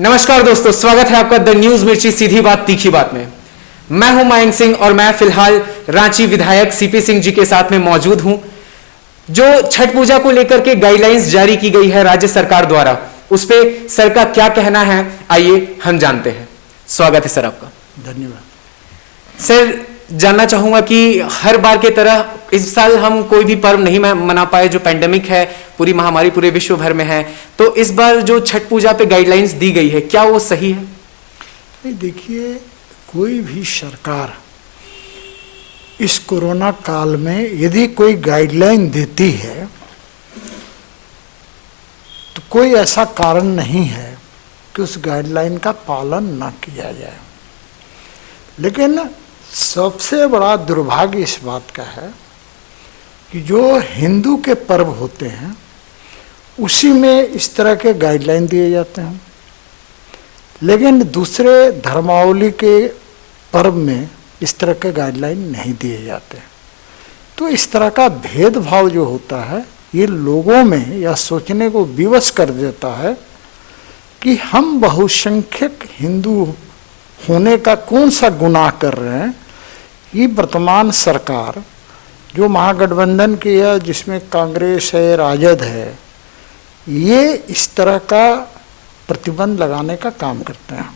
नमस्कार दोस्तों, स्वागत है आपका द न्यूज मिर्ची सीधी बात तीखी बात में। मैं हूं मयंक सिंह और मैं फिलहाल रांची विधायक सीपी सिंह जी के साथ में मौजूद हूं। जो छठ पूजा को लेकर के गाइडलाइंस जारी की गई है राज्य सरकार द्वारा, उस पे सर का क्या कहना है, आइए हम जानते हैं। स्वागत है सर आपका। धन्यवाद। सर, जानना चाहूंगा कि हर बार की तरह इस साल हम कोई भी पर्व नहीं मना पाए, जो पेंडेमिक है, पूरी महामारी पूरे विश्व भर में है, तो इस बार जो छठ पूजा पे गाइडलाइंस दी गई है, क्या वो सही है? नहीं, देखिए, कोई भी सरकार इस कोरोना काल में यदि कोई गाइडलाइन देती है तो कोई ऐसा कारण नहीं है कि उस गाइडलाइन का पालन ना किया जाए। लेकिन सबसे बड़ा दुर्भाग्य इस बात का है कि जो हिंदू के पर्व होते हैं उसी में इस तरह के गाइडलाइन दिए जाते हैं, लेकिन दूसरे धर्मावली के पर्व में इस तरह के गाइडलाइन नहीं दिए जाते। तो इस तरह का भेदभाव जो होता है ये लोगों में यह सोचने को विवश कर देता है कि हम बहुसंख्यक हिंदू होने का कौन सा गुनाह कर रहे हैं। ये वर्तमान सरकार जो महागठबंधन की है, जिसमें कांग्रेस है, राजद है, ये इस तरह का प्रतिबंध लगाने का काम करते हैं।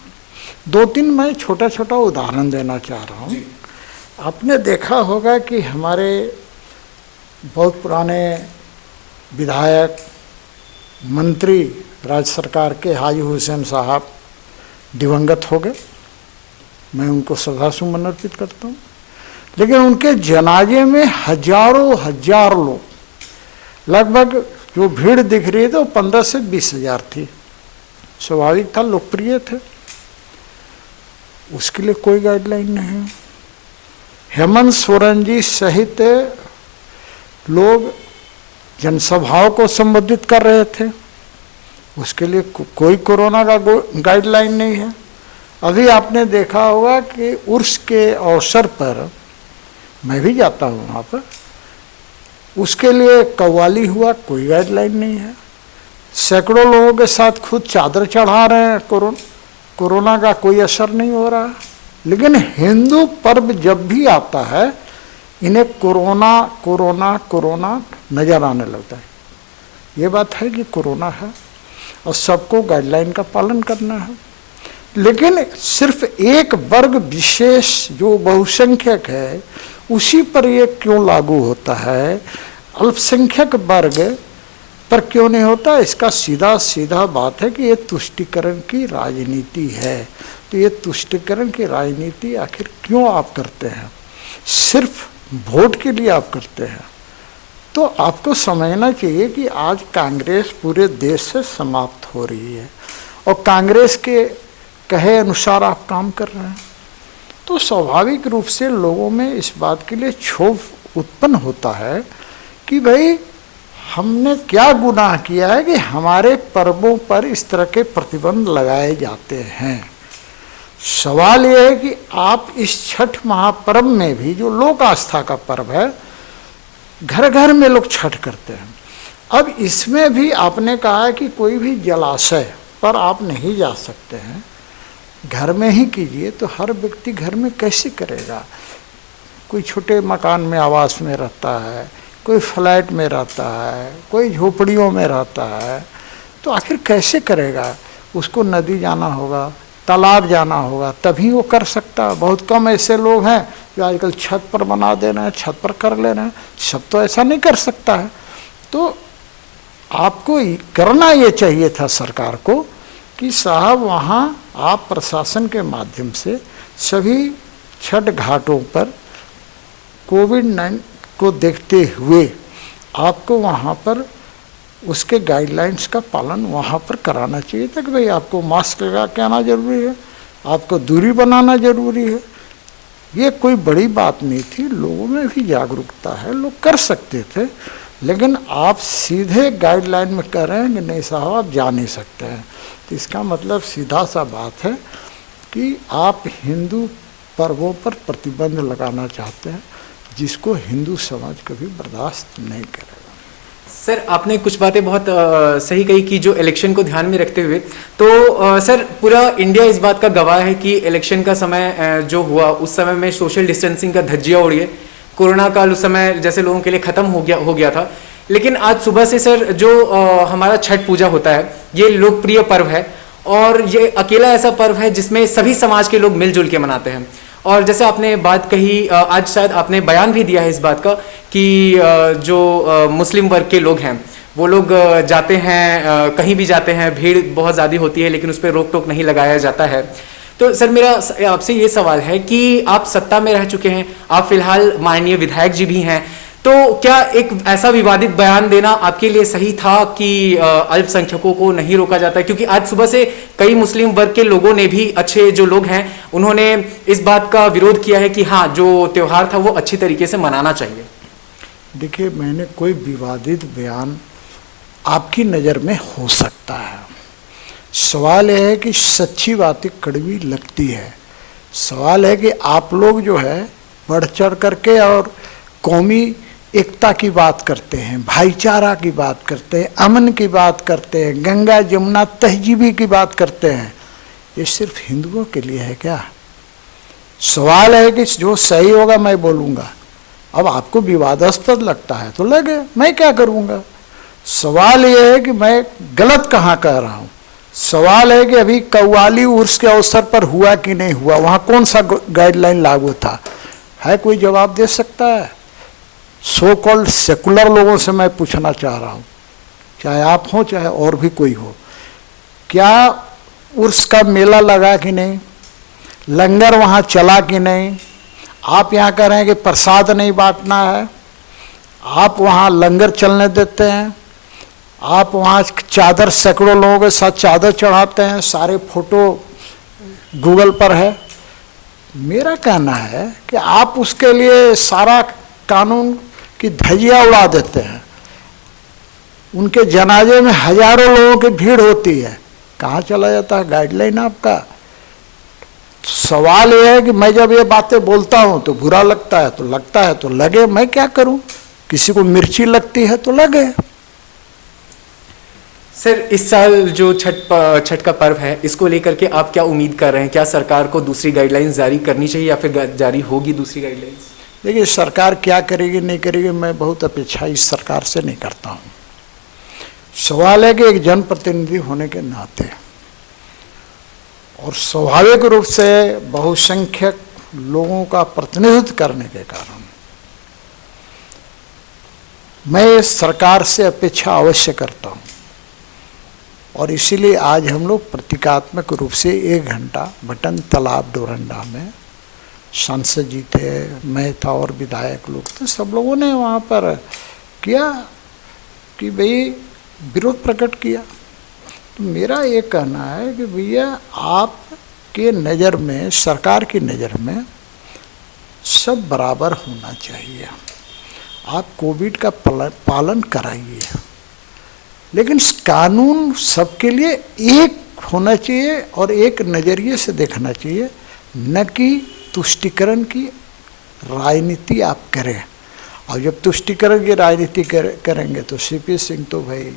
दो तीन मैं छोटा छोटा उदाहरण देना चाह रहा हूँ। आपने देखा होगा कि हमारे बहुत पुराने विधायक मंत्री राज्य सरकार के हाजी हुसैन साहब दिवंगत हो गए। मैं उनको श्रद्धासुमन अर्पित करता हूँ। लेकिन उनके जनाजे में हजारों हजार लोग, लगभग जो भीड़ दिख रही थी वो 15 से 20 हजार थी। स्वाभाविक था, लोकप्रिय थे, उसके लिए कोई गाइडलाइन नहीं। हेमंत सोरेन जी सहित लोग जनसभाओं को संबोधित कर रहे थे, उसके लिए कोई कोरोना का गाइडलाइन नहीं है। अभी आपने देखा होगा कि उर्स के अवसर पर मैं भी जाता हूँ वहाँ पर, उसके लिए कव्वाली हुआ, कोई गाइडलाइन नहीं है। सैकड़ों लोगों के साथ खुद चादर चढ़ा रहे हैं, कोरोना का कोई असर नहीं हो रहा। लेकिन हिंदू पर्व जब भी आता है इन्हें कोरोना कोरोना कोरोना नजर आने लगता है। ये बात है कि कोरोना है और सबको गाइडलाइन का पालन करना है, लेकिन सिर्फ एक वर्ग विशेष जो बहुसंख्यक है उसी पर ये क्यों लागू होता है, अल्पसंख्यक वर्ग पर क्यों नहीं होता? इसका सीधा सीधा बात है कि ये तुष्टीकरण की राजनीति है। तो ये तुष्टीकरण की राजनीति आखिर क्यों आप करते हैं? सिर्फ वोट के लिए आप करते हैं। तो आपको समझना चाहिए कि आज कांग्रेस पूरे देश से समाप्त हो रही है और कांग्रेस के कहे अनुसार आप काम कर रहे हैं। तो स्वाभाविक रूप से लोगों में इस बात के लिए क्षोभ उत्पन्न होता है कि भाई हमने क्या गुनाह किया है कि हमारे पर्वों पर इस तरह के प्रतिबंध लगाए जाते हैं। सवाल यह है कि आप इस छठ महापर्व में भी, जो लोक आस्था का पर्व है, घर घर में लोग छठ करते हैं। अब इसमें भी आपने कहा है कि कोई भी जलाशय पर आप नहीं जा सकते हैं, घर में ही कीजिए। तो हर व्यक्ति घर में कैसे करेगा? कोई छोटे मकान में आवास में रहता है, कोई फ्लैट में रहता है, कोई झोपड़ियों में रहता है, तो आखिर कैसे करेगा? उसको नदी जाना होगा, तालाब जाना होगा, तभी वो कर सकता है। बहुत कम ऐसे लोग हैं जो आजकल छत पर बना दे रहे हैं, छत पर कर ले रहे हैं। सब तो ऐसा नहीं कर सकता है। तो आपको करना ये चाहिए था सरकार को कि साहब वहाँ आप प्रशासन के माध्यम से सभी छठ घाटों पर कोविड-19 को देखते हुए आपको वहाँ पर उसके गाइडलाइंस का पालन वहाँ पर कराना चाहिए था कि भाई आपको मास्क लगा के आना जरूरी है, आपको दूरी बनाना जरूरी है। ये कोई बड़ी बात नहीं थी, लोगों में भी जागरूकता है, लोग कर सकते थे। लेकिन आप सीधे गाइडलाइन में कह रहे हैं कि नहीं साहब आप जा नहीं सकते हैं। तो इसका मतलब सीधा सा बात है कि आप हिंदू पर्वों पर प्रतिबंध लगाना चाहते हैं, जिसको हिंदू समाज कभी बर्दाश्त नहीं करेगा। सर आपने कुछ बातें बहुत सही कही कि जो इलेक्शन को ध्यान में रखते हुए, तो सर पूरा इंडिया इस बात का गवाह है कि इलेक्शन का समय जो हुआ उस समय में सोशल डिस्टेंसिंग का धज्जियां उड़ी है। कोरोना काल उस समय जैसे लोगों के लिए खत्म हो गया था। लेकिन आज सुबह से सर जो हमारा छठ पूजा होता है, ये लोकप्रिय पर्व है और ये अकेला ऐसा पर्व है जिसमें सभी समाज के लोग मिलजुल के मनाते हैं। और जैसे आपने बात कही, आज शायद आपने बयान भी दिया है इस बात का कि जो मुस्लिम वर्ग के लोग हैं वो लोग जाते हैं, कहीं भी जाते हैं, भीड़ बहुत ज़्यादा होती है लेकिन उस पर रोक टोक नहीं लगाया जाता है। तो सर मेरा आपसे ये सवाल है कि आप सत्ता में रह चुके हैं, आप फिलहाल माननीय विधायक जी भी हैं, तो क्या एक ऐसा विवादित बयान देना आपके लिए सही था कि अल्पसंख्यकों को नहीं रोका जाता है? क्योंकि आज सुबह से कई मुस्लिम वर्ग के लोगों ने भी, अच्छे जो लोग हैं, उन्होंने इस बात का विरोध किया है कि हाँ, जो त्योहार था वो अच्छी तरीके से मनाना चाहिए। देखिए, मैंने कोई विवादित बयान, आपकी नज़र में हो सकता है, सवाल यह है कि सच्ची बातें कड़वी लगती है। सवाल है कि आप लोग जो है बढ़ चढ़ करके और कौमी एकता की बात करते हैं, भाईचारा की बात करते हैं, अमन की बात करते हैं, गंगा जमुना तहजीबी की बात करते हैं। ये सिर्फ हिंदुओं के लिए है क्या? सवाल है कि जो सही होगा मैं बोलूँगा। अब आपको विवादास्पद लगता है तो लगे, मैं क्या करूँगा। सवाल ये है कि मैं गलत कहाँ कह रहा हूँ। सवाल है कि अभी कव्वाली उर्स के अवसर पर हुआ कि नहीं हुआ, वहाँ कौन सा गाइडलाइन लागू था, है कोई जवाब दे सकता है? सो कॉल्ड सेकुलर लोगों से मैं पूछना चाह रहा हूँ, चाहे आप हो चाहे और भी कोई हो, क्या उर्स का मेला लगा कि नहीं, लंगर वहाँ चला कि नहीं? आप यहाँ कह रहे हैं कि प्रसाद नहीं बांटना है, आप वहाँ लंगर चलने देते हैं, आप वहाँ चादर सैकड़ों लोगों के साथ चादर चढ़ाते हैं, सारे फोटो गूगल पर है। मेरा कहना है कि आप उसके लिए सारा कानून की धज्जियां उड़ा देते हैं। उनके जनाजे में हजारों लोगों की भीड़ होती है, कहाँ चला जाता है गाइडलाइन आपका? सवाल यह है कि मैं जब ये बातें बोलता हूँ तो बुरा लगता है, तो लगता है तो लगे, मैं क्या करूँ? किसी को मिर्ची लगती है तो लगे। सर इस साल जो छठ का पर्व है, इसको लेकर के आप क्या उम्मीद कर रहे हैं? क्या सरकार को दूसरी गाइडलाइंस जारी करनी चाहिए या फिर जारी होगी दूसरी गाइडलाइंस? देखिए, सरकार क्या करेगी नहीं करेगी, मैं बहुत अपेक्षा इस सरकार से नहीं करता हूँ। सवाल है कि एक जनप्रतिनिधि होने के नाते और स्वाभाविक रूप से बहुसंख्यक लोगों का प्रतिनिधित्व करने के कारण मैं सरकार से अपेक्षा अवश्य करता हूँ। और इसीलिए आज हम लोग प्रतीकात्मक रूप से 1 घंटा बटन तालाब डोरंडा में, सांसद जी थे, मैं था और विधायक लोग थे, सब लोगों ने वहाँ पर किया कि भाई विरोध प्रकट किया। तो मेरा ये कहना है कि भैया आपके नज़र में, सरकार की नज़र में सब बराबर होना चाहिए। आप कोविड का पालन कराइए, लेकिन कानून सबके लिए एक होना चाहिए और एक नज़रिए से देखना चाहिए, न कि तुष्टीकरण की राजनीति आप करें। और जब तुष्टीकरण की राजनीति करेंगे तो सीपी सिंह तो भाई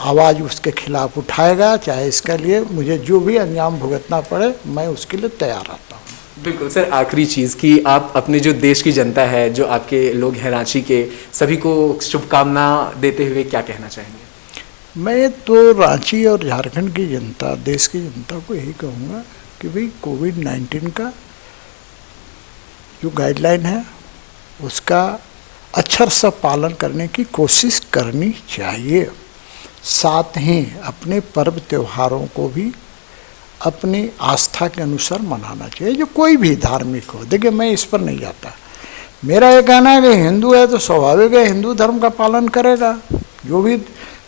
आवाज़ उसके खिलाफ उठाएगा, चाहे इसके लिए मुझे जो भी अंजाम भुगतना पड़े, मैं उसके लिए तैयार रहता हूँ। बिल्कुल सर, आखिरी चीज़ कि आप अपने जो देश की जनता है, जो आपके लोग हैं रांची के, सभी को शुभकामना देते हुए क्या कहना चाहेंगे? मैं तो रांची और झारखंड की जनता, देश की जनता को यही कहूँगा कि भाई कोविड-19 का जो गाइडलाइन है उसका अक्षर से पालन करने की कोशिश करनी चाहिए। साथ ही अपने पर्व त्योहारों को भी अपनी आस्था के अनुसार मनाना चाहिए, जो कोई भी धार्मिक हो। देखिए, मैं इस पर नहीं जाता, मेरा ये कहना है कि हिंदू है तो स्वाभाविक है हिंदू धर्म का पालन करेगा, जो भी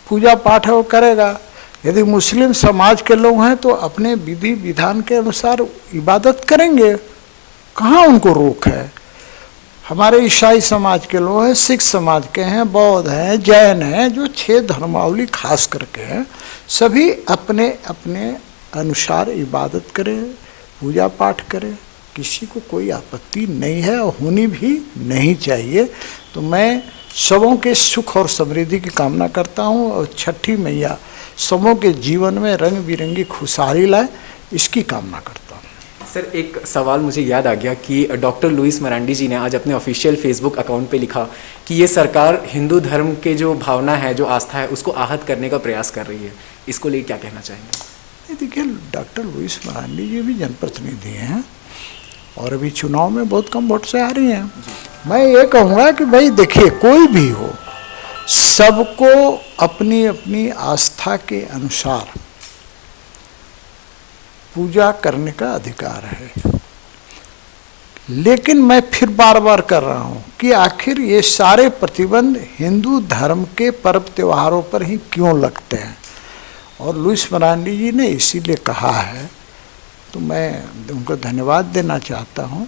पूजा पाठ है वो करेगा। यदि मुस्लिम समाज के लोग हैं तो अपने विधि विधान के अनुसार इबादत करेंगे, कहाँ उनको रोक है। हमारे ईसाई समाज के लोग हैं, सिख समाज के हैं, बौद्ध हैं, जैन हैं, जो 6 धर्मावली खास करके हैं, सभी अपने अपने अनुसार इबादत करें, पूजा पाठ करें, किसी को कोई आपत्ति नहीं है और होनी भी नहीं चाहिए। तो मैं सबों के सुख और समृद्धि की कामना करता हूँ और छठी मैया सबों के जीवन में रंग बिरंगी खुशहाली लाए, इसकी कामना करता हूँ। सर, एक सवाल मुझे याद आ गया कि डॉक्टर लुइस मरांडी जी ने आज अपने ऑफिशियल फेसबुक अकाउंट पे लिखा कि ये सरकार हिंदू धर्म के जो भावना है, जो आस्था है, उसको आहत करने का प्रयास कर रही है। इसको लेकर क्या कहना चाहेंगे? देखिए, डॉक्टर लुइस मरांडी जी भी जनप्रतिनिधि हैं और अभी चुनाव में बहुत कम वोट से आ रही हैं। मैं ये कहूँगा कि भाई देखिए, कोई भी हो, सबको अपनी अपनी आस्था के अनुसार पूजा करने का अधिकार है। लेकिन मैं फिर बार बार कर रहा हूँ कि आखिर ये सारे प्रतिबंध हिंदू धर्म के पर्व त्योहारों पर ही क्यों लगते हैं। और लुइस मरांडी जी ने इसीलिए कहा है, तो मैं उनको धन्यवाद देना चाहता हूँ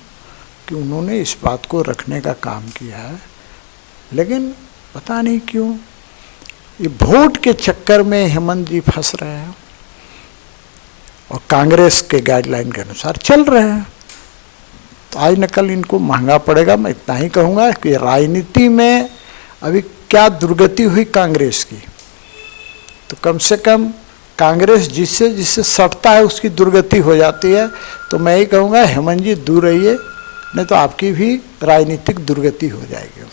कि उन्होंने इस बात को रखने का काम किया है। लेकिन पता नहीं क्यों ये वोट के चक्कर में हेमंत जी फंस रहे हैं और कांग्रेस के गाइडलाइन के अनुसार चल रहे हैं। तो आज न कल इनको महंगा पड़ेगा। मैं इतना ही कहूँगा कि राजनीति में अभी क्या दुर्गति हुई कांग्रेस की, तो कम से कम कांग्रेस जिससे जिससे सटता है उसकी दुर्गति हो जाती है। तो मैं ही कहूँगा हेमंत जी दूर रहिए, नहीं तो आपकी भी राजनीतिक दुर्गति हो जाएगी।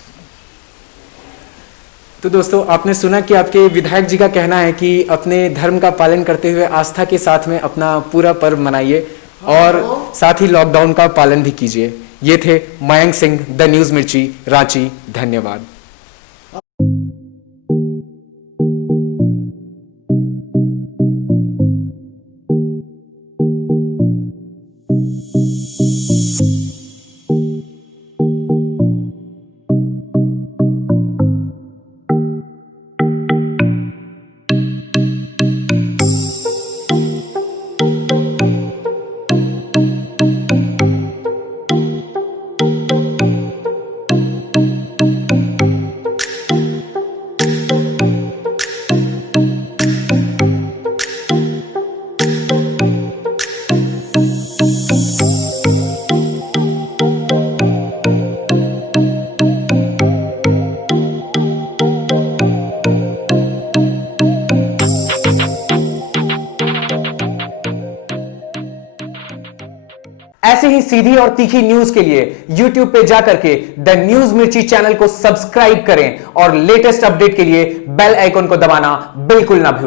तो दोस्तों, आपने सुना कि आपके विधायक जी का कहना है कि अपने धर्म का पालन करते हुए आस्था के साथ में अपना पूरा पर्व मनाइए और साथ ही लॉकडाउन का पालन भी कीजिए। ये थे मयंक सिंह, द न्यूज़ मिर्ची, रांची। धन्यवाद। ऐसे ही सीधी और तीखी न्यूज के लिए YouTube पे जाकर के द न्यूज मिर्ची चैनल को सब्सक्राइब करें और लेटेस्ट अपडेट के लिए बेल आइकन को दबाना बिल्कुल ना भूलें।